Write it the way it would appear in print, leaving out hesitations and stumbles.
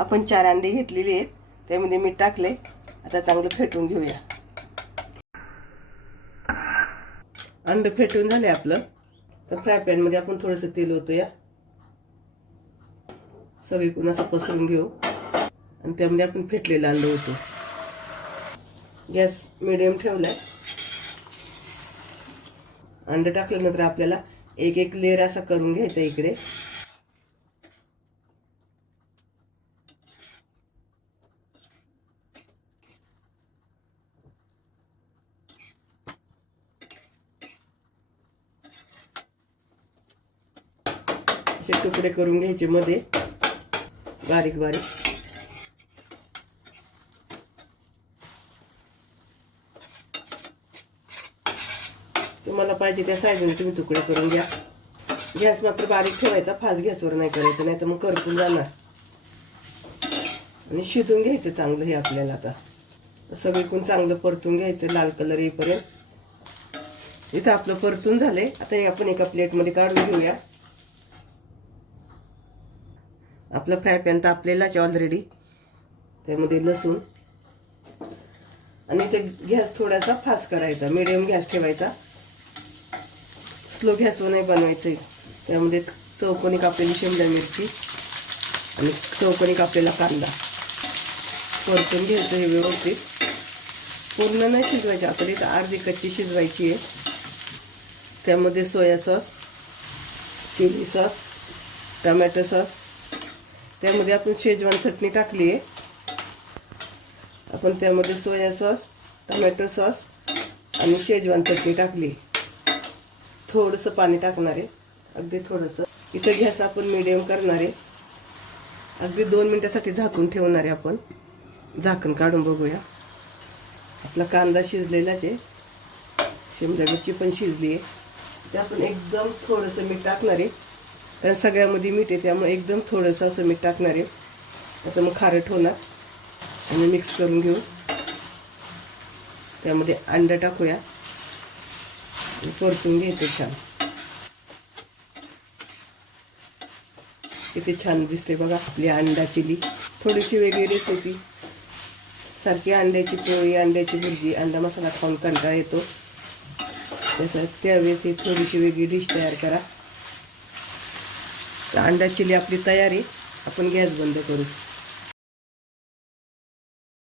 आपण 4 अंडे घेतलेली आहेत, त्यामध्ये मीठ टाकले. आता चांगलं फेटून घेऊया. अंड फेटून झाले आपलं. तर फ्राय पॅन मध्ये आपण थोडंसं तेल ओतूया. सगळीकडून असं पसरून घेऊ आणि त्यामध्ये आपण फेटलेलं अंड ओतू. गॅस मिडियम ठेवलाय. अंड टाकल्यानंतर आपल्याला एक एक लेयर असा करून घ्यायचा इकडे. असे तुकडे करून घ्यायचे मध्ये बारीक बारीक. तुम्हाला पाहिजे त्या साईजने तुम्ही तुकडे करून घ्या. गॅस मात्र बारीक ठेवायचा, फास्ट गॅसवर नाही करायचं, नाही तर मग करपून जाणार. आणि शिजून घ्यायचं चांगलं हे आपल्याला. आता सगळीकडून चांगलं परतून घ्यायचं लाल कलर येईपर्यंत. इथं आपलं परतून झालंय. आता हे आपण एका प्लेटमध्ये काढून घेऊया. आपला फ्राय पॅन तापलेलाच ऑलरेडी. त्यामध्ये लसूण आणि ते गॅस थोडासा फास्ट करायचा, मिडियम गॅस ठेवायचा, स्लो गॅसवर नाही बनवायचं. त्यामध्ये चौकोनी कापलेली शिमला मिरची आणि चौकोनी कापलेला कांदा परतून घ्यायचं हे व्यवस्थित. पूर्ण नाही शिजवायचे, आपल्याला इथं अर्धी कच्ची शिजवायची आहे. त्यामध्ये soya sauce, chilli sauce, tomato sauce, त्यामध्ये आपण शेजवान चटणी टाकली आहे. आपण त्यामध्ये सोया सॉस, टमॅटो सॉस आणि शेजवान चटणी टाकली. थोडंसं पाणी टाकणार आहे, अगदी थोडंसं. इथं गॅस आपण मिडियम करणार आहे. अगदी 2 मिनिटासाठी झाकून ठेवणार आहे आपण. झाकण काढून बघूया. आपला कांदा शिजलेलाच आहे, शिमला मिरची पण शिजली आहे. ते आपण एकदम थोडंसं मीठ टाकणार आहे, कारण सगळ्यामध्ये मीठ आहे त्यामुळे एकदम थोडंसं असं मीठ टाकणार आहे. आता मग खारट होणार. आणि मिक्स करून घेऊ. त्यामध्ये अंडा टाकूया आणि परतून घ्यायचं छान. किती छान दिसते बघा आपली अंडा चिली. थोडीशी वेगळी रेसिपी. सारखी अंड्याची पोळी, अंड्याची भुर्जी, अंडा मसाला खाऊन कंटाळा येतो. त्यावेळेस ही थोडीशी वेगळी डिश तयार करा. तर अंडा चिली आपली तयार आहे. आपण गॅस बंद करू.